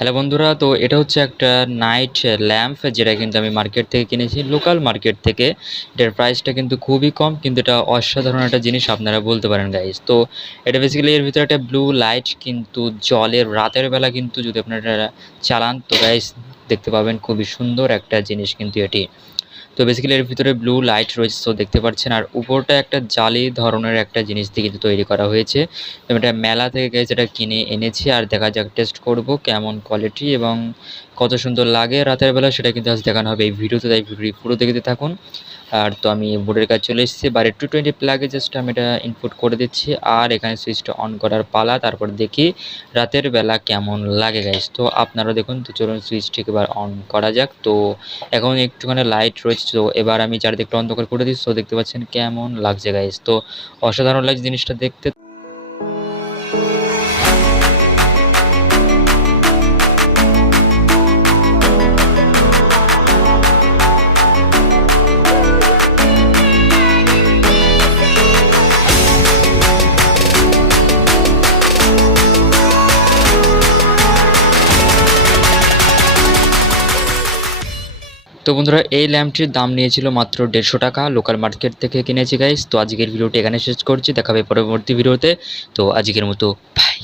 Hello বন্ধুরা, তো এটা হচ্ছে একটা নাইট ল্যাম্প যেটা কিন্তু আমি মার্কেট থেকে কিনেছি, লোকাল মার্কেট থেকে। এটার প্রাইসটা কিন্তু খুবই কম, কিন্তু এটা অসাধারণ একটা জিনিস আপনারা বলতে পারেন গাইস। তো এটা বেসিক্যালি এর ভিতরে একটা ব্লু লাইট কিন্তু জলের রাতের বেলা কিন্তু যদি আপনারা চালান তো গাইস দেখতে পাবেন খুবই সুন্দর একটা জিনিস কিন্তু এটি। তো বেসিক্যালি এর ভিতরে ব্লু লাইট রয়েছে, তো দেখতে পাচ্ছেন। আর উপরটা একটা জালি ধরনের একটা জিনিস দিয়ে কিন্তু তৈরি করা হয়েছে। তো এটা মেলা থেকে গেছে, এটা কিনে এনেছি, আর দেখা যাক টেস্ট করব কেমন কোয়ালিটি এবং কত সুন্দর লাগে রাতের বেলা, সেটা কিন্তু আজ দেখানো হবে এই ভিডিওতে। তাই ভিডিও পুরো দেখতে থাকুন। আর তো আমি বোর্ডের কাছে চলে এসেছি, বারে 220 প্লাগে জাস্ট আমি এটা ইনপুট করে দিচ্ছি, আর এখানে সুইচটা অন করার পালা। তারপর দেখি রাতের বেলা কেমন লাগে গাইস। তো আপনারা দেখুন, তো চলুন সুইচটিকে এবার অন করা যাক। তো এখন একটুখানি লাইট রয়েছে, তো এবার আমি চারিদিকটা অন্ধকার করে দিচ্ছি। তো দেখতে পাচ্ছেন কেমন লাগছে গাইস, তো অসাধারণ লাগছে জিনিসটা দেখতে। তো বন্ধুরা, এই ল্যাম্পটির দাম নিয়েছিল মাত্র 150 টাকা, লোকাল মার্কেট থেকে কিনেছি গাইস। তো আজকের ভিডিওটি এখানে শেষ করছি, দেখাবে পরবর্তী ভিডিওতে। তো আজকের মতো বাই।